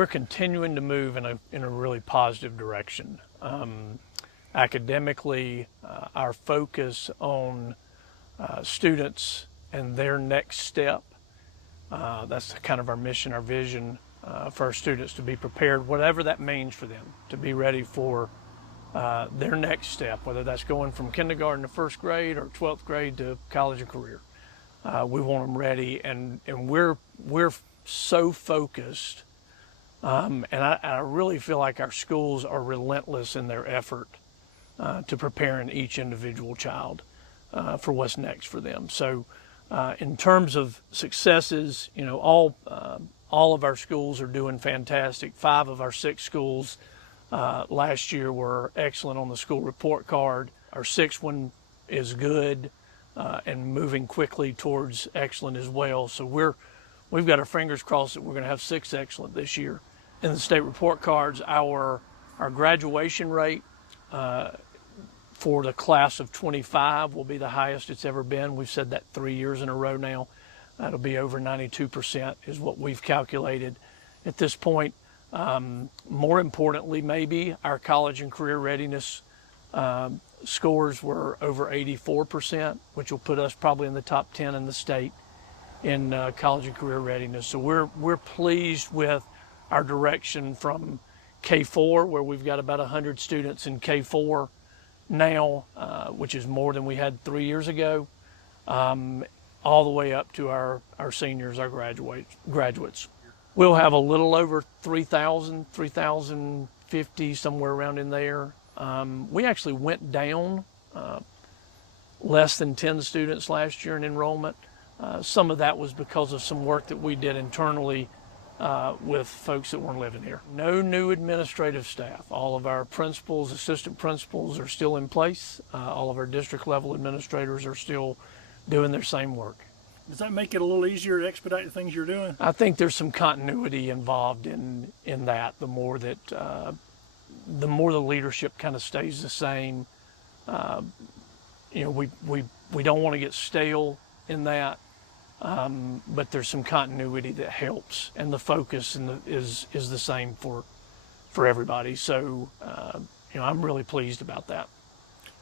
we're continuing to move in a really positive direction. Academically, our focus on students and their next step, that's kind of our mission, our vision for our students to be prepared, whatever that means for them, to be ready for their next step, whether that's going from kindergarten to first grade or 12th grade to college and career. We want them ready, and we're so focused, and I really feel like our schools are relentless in their effort to preparing each individual child for what's next for them. So in terms of successes, you know, all of our schools are doing fantastic. 5 of our 6 schools last year were excellent on the school report card. Our 6th one is good and moving quickly towards excellent as well. So we've got our fingers crossed that we're going to have 6 excellent this year. In the state report cards, our graduation rate for the class of 25 will be the highest it's ever been. We've said that 3 years in a row now. That'll be over 92% is what we've calculated at this point. More importantly, maybe our college and career readiness scores were over 84%, which will put us probably in the top 10 in the state in college and career readiness. So we're pleased with our direction from K4, where we've got about 100 students in K4 now, which is more than we had 3 years ago, all the way up to our seniors, our graduates. We'll have a little over 3,050, somewhere around in there. We actually went down less than 10 students last year in enrollment. Some of that was because of some work that we did internally with folks that weren't living here. No new administrative staff. All of our principals, assistant principals are still in place. All of our district level administrators are still doing their same work. Does that make it a little easier to expedite the things you're doing? I think there's some continuity involved in that. The more that the leadership kind of stays the same. You know, we don't want to get stale in that. But there's some continuity that helps, and the focus is the same for everybody. So, you know, I'm really pleased about that.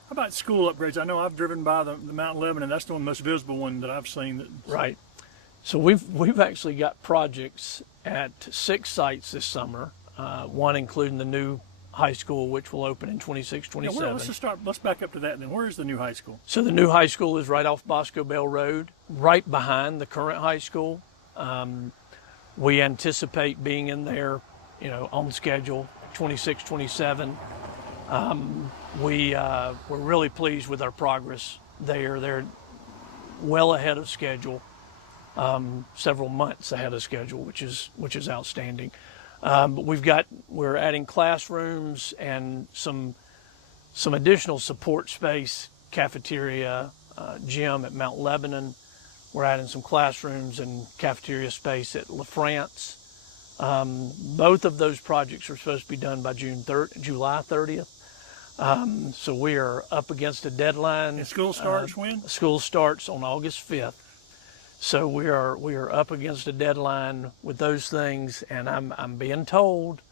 How about school upgrades? I know I've driven by the Mount Lebanon. That's the most visible one that I've seen. Right. So we've actually got projects at 6 sites this summer. One including the new high school, which will open in 26-27. Yeah, let's back up to that then. Where is the new high school? So the new high school is right off Bosco Bell Road, right behind the current high school. We anticipate being in there, you know, on schedule, 26-27. We're really pleased with our progress there. They're well ahead of schedule, several months ahead of schedule, which is outstanding. But we're adding classrooms and some additional support space, cafeteria, gym at Mount Lebanon. We're adding some classrooms and cafeteria space at LaFrance. Both of those projects are supposed to be done by July 30th. So we are up against a deadline. And school starts when? School starts on August 5th. So we are up against a deadline with those things, and I'm being told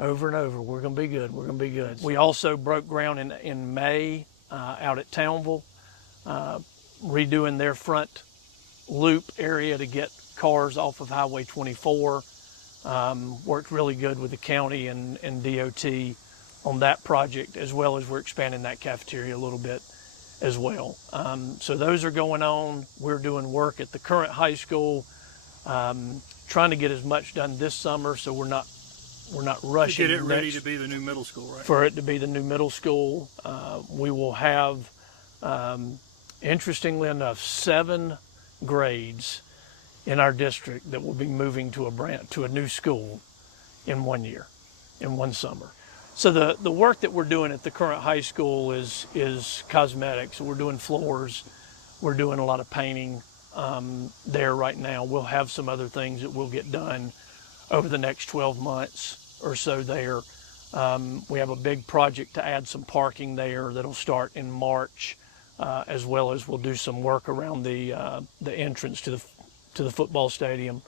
over and over, we're going to be good, we're going to be good. We also broke ground in May out at Townville, redoing their front loop area to get cars off of Highway 24. Worked really good with the county and DOT on that project, as well as we're expanding that cafeteria a little bit as well. So those are going on. We're doing work at the current high school, trying to get as much done this summer, so we're not rushing. To get it ready to be the new middle school, right? For it to be the new middle school. We will have, interestingly enough, 7 grades in our district that will be moving to a new school in 1 year, in 1 summer. So the work that we're doing at the current high school is cosmetics. We're doing floors. We're doing a lot of painting there right now. We'll have some other things that will get done over the next 12 months or so there. We have a big project to add some parking there that'll start in March, as well as we'll do some work around the entrance to the football stadium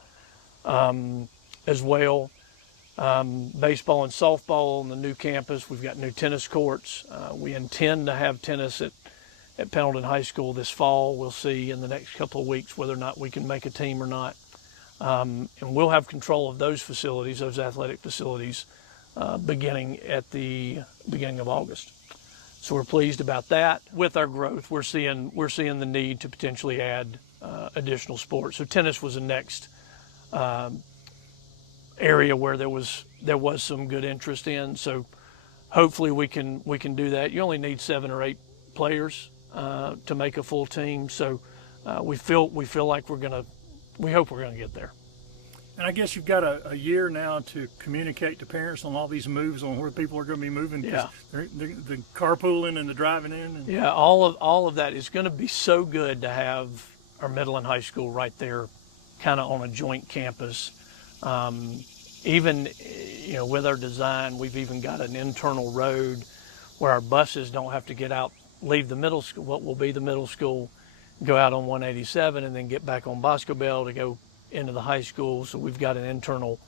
as well. baseball and softball on the new campus. We've got new tennis courts. We intend to have tennis at Pendleton High School this fall. We'll see in the next couple of weeks whether or not we can make a team or not. And we'll have control of those facilities, those athletic facilities, beginning at the beginning of August. So we're pleased about that. With our growth, we're seeing the need to potentially add additional sports. So tennis was the next area where there was some good interest in. So hopefully we can do that. You only need 7 or 8 players to make a full team. So we feel like we hope we're gonna get there. And I guess you've got a year now to communicate to parents on all these moves on where people are going to be moving. Yeah. The carpooling and the driving in. And... Yeah, all of that is going to be so good to have our middle and high school right there, kind of on a joint campus. Even with our design, we've even got an internal road where our buses don't have to get out, leave the middle school, what will be the middle school, go out on 187 and then get back on Bosco Bell to go into the high school. So we've got an internal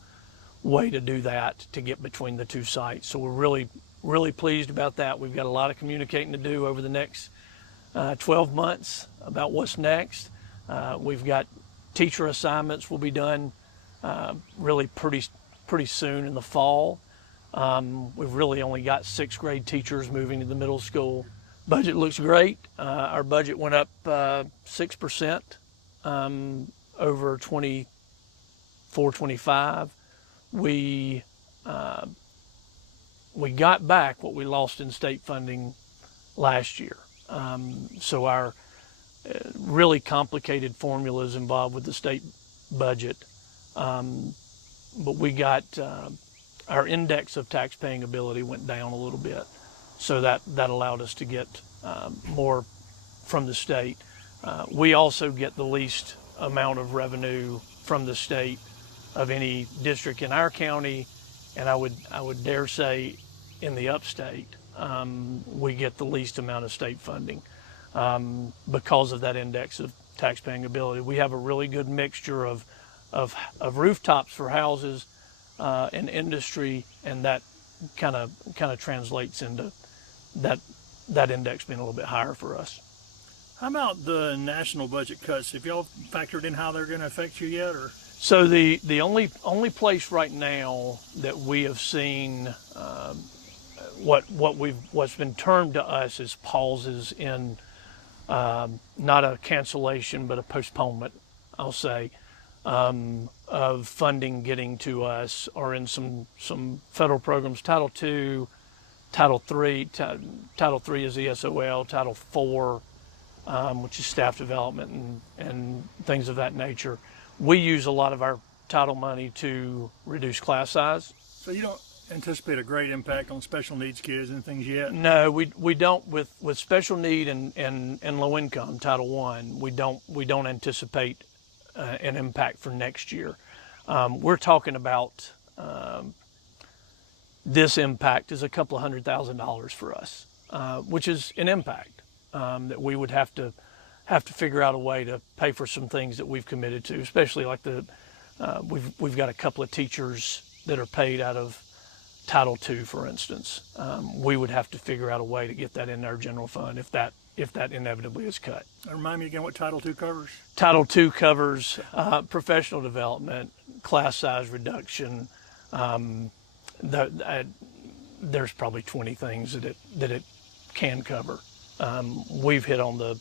way to do that to get between the two sites. So we're really, really pleased about that. We've got a lot of communicating to do over the next 12 months about what's next. We've got teacher assignments will be done really pretty soon in the fall. We've really only got 6th grade teachers moving to the middle school. Budget looks great. Our budget went up 6% over 24-25. We got back what we lost in state funding last year. So our really complicated formulas involved with the state budget. But we got our index of tax-paying ability went down a little bit. So that allowed us to get more from the state. We also get the least amount of revenue from the state of any district in our county, and I would dare say in the upstate. We get the least amount of state funding because of that index of tax-paying ability. We have a really good mixture of rooftops for houses and industry, and that kind of translates into that index being a little bit higher for us. How about the national budget cuts? Have y'all factored in how they're going to affect you yet, or? So the only place right now that we have seen what's been termed to us as pauses in not a cancellation but a postponement, I'll say, of funding getting to us, or in some federal programs, Title II, Title III. Title III is ESOL, Title IV, which is staff development and things of that nature. We use a lot of our title money to reduce class size. So you don't anticipate a great impact on special needs kids and things yet? No, we don't with special need and low income, Title I. We don't anticipate an impact for next year. We're talking about this impact is a couple of $100,000 for us, which is an impact that we would have to figure out a way to pay for some things that we've committed to, especially like we've got a couple of teachers that are paid out of Title II, for instance. We would have to figure out a way to get that in our general fund if that inevitably is cut. Remind me again what Title II covers. Title II covers professional development, class size reduction. There's probably 20 things that it can cover. We've hit on the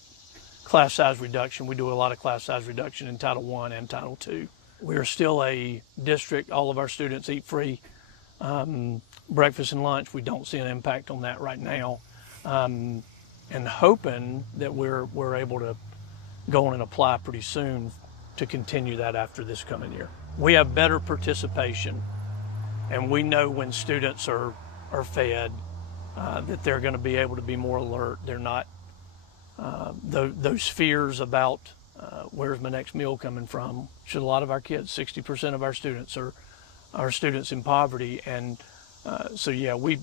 class size reduction. We do a lot of class size reduction in Title I and Title II. We're still a district. All of our students eat free breakfast and lunch. We don't see an impact on that right now. And hoping that we're able to go on and apply pretty soon to continue that after this coming year. We have better participation, and we know when students are fed that they're going to be able to be more alert. They're not those fears about where's my next meal coming from. A lot of our kids, 60% of our students are students in poverty, and so yeah, we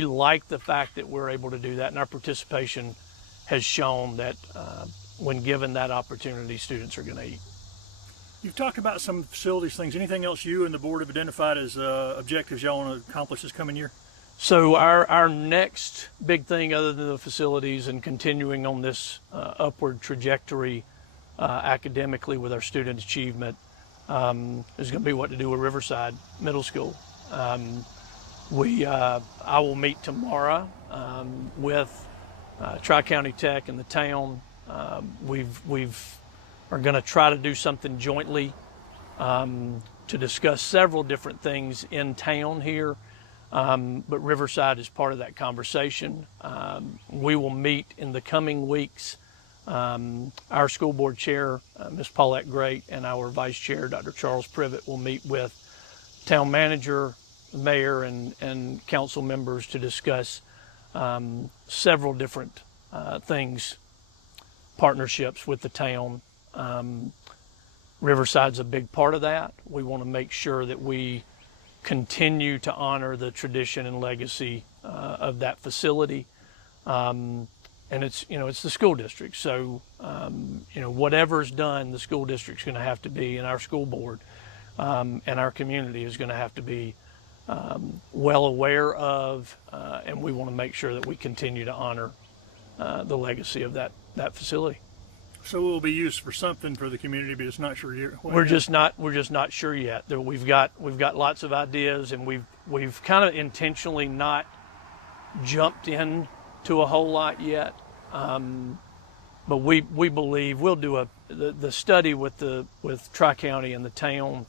like the fact that we're able to do that, and our participation has shown that when given that opportunity, students are going to eat. You've talked about some facilities things. Anything else you and the board have identified as objectives y'all want to accomplish this coming year? So our next big thing, other than the facilities and continuing on this upward trajectory academically with our student achievement, is going to be what to do with Riverside Middle School. I will meet tomorrow with Tri-County Tech and the town. We've are going to try to do something jointly to discuss several different things in town here. But Riverside is part of that conversation. We will meet in the coming weeks. Our school board chair, Ms. Paulette Great, and our vice chair, Dr. Charles Privet, will meet with town manager, mayor, and council members to discuss several different things, partnerships with the town. Riverside's a big part of that. We want to make sure that we continue to honor the tradition and legacy of that facility. And it's the school district. So, whatever's done, the school district's going to have to be, and our school board and our community is going to have to be well aware of, and we want to make sure that we continue to honor the legacy of that facility. So it will be used for something for the community, but it's not sure yet. We're just not sure yet. We've got lots of ideas, and we've kind of intentionally not jumped in to a whole lot yet. But we believe we'll do the study with Tri-County and the town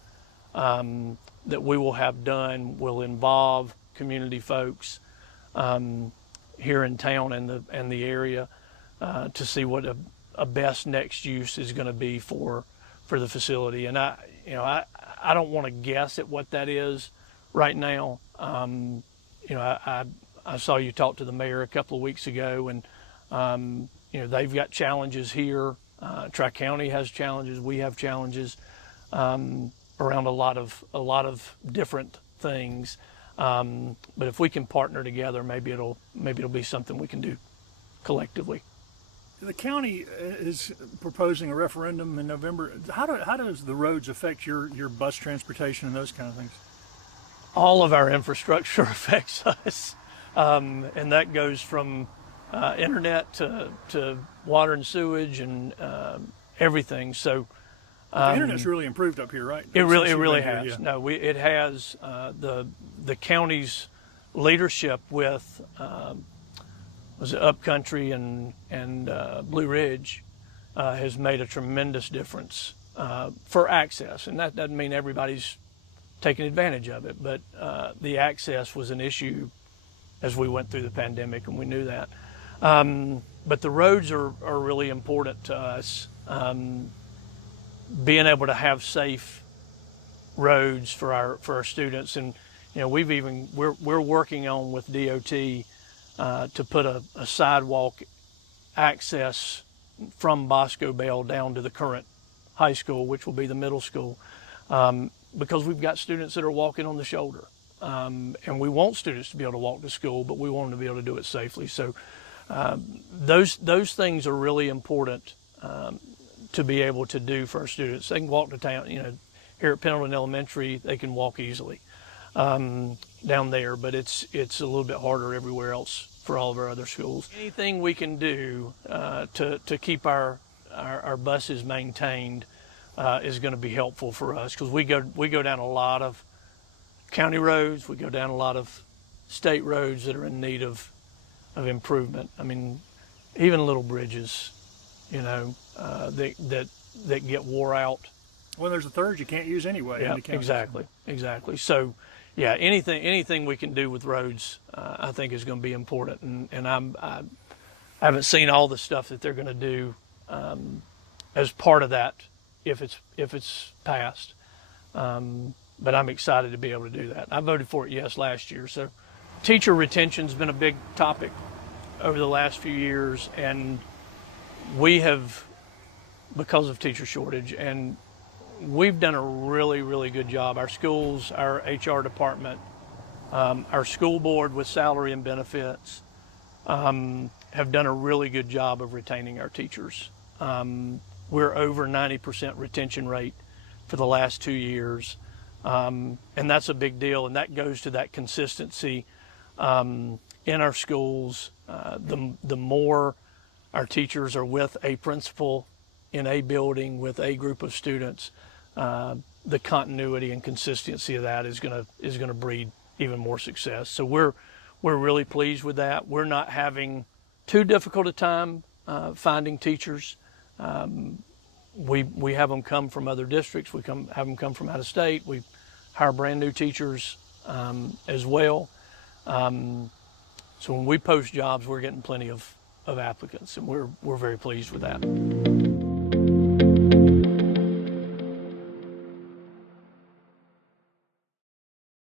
that we will have done will involve community folks here in town and the area to see what a best next use is going to be for the facility. And I don't want to guess at what that is right now. I saw you talk to the mayor a couple of weeks ago, and they've got challenges here. Tri-County has challenges. We have challenges around a lot of different things. But if we can partner together, maybe it'll be something we can do collectively. The county is proposing a referendum in November. How does the roads affect your bus transportation and those kind of things? All of our infrastructure affects us, and that goes from internet to water and sewage and everything. So the internet's really improved up here, right? It really has. Yeah. No, it has. The county's leadership with was it Upcountry and Blue Ridge has made a tremendous difference for access, and that doesn't mean everybody's taking advantage of it, but the access was an issue as we went through the pandemic, and we knew that. But the roads are really important to us. Being able to have safe roads for our students, and we're working on with DOT to put a sidewalk access from Bosco Bell down to the current high school, which will be the middle school, because we've got students that are walking on the shoulder, and we want students to be able to walk to school, but we want them to be able to do it safely. So those things are really important to be able to do for our students. They can walk to town. Here at Pendleton Elementary, they can walk easily down there, but it's a little bit harder everywhere else for all of our other schools. Anything we can do to keep our buses maintained is going to be helpful for us, because we go down a lot of county roads, we go down a lot of state roads that are in need of improvement. I mean, even little bridges, that get wore out. Well, there's a third you can't use anyway. Yeah, exactly. So, yeah, anything we can do with roads, I think is going to be important. And I haven't seen all the stuff that they're going to do as part of that if it's passed. But I'm excited to be able to do that. I voted for it yes last year. So, teacher retention's been a big topic over the last few years, and we have, because of teacher shortage, and we've done a really, really good job. Our schools, our HR department, our school board with salary and benefits have done a really good job of retaining our teachers. We're over 90% retention rate for the last 2 years. And that's a big deal, and that goes to that consistency in our schools. The more our teachers are with a principal in a building with a group of students, the continuity and consistency of that is gonna breed even more success. So we're really pleased with that. We're not having too difficult a time finding teachers. We have them come from other districts. We have them come from out of state. We hire brand new teachers as well. So when we post jobs, we're getting plenty of applicants, and we're very pleased with that.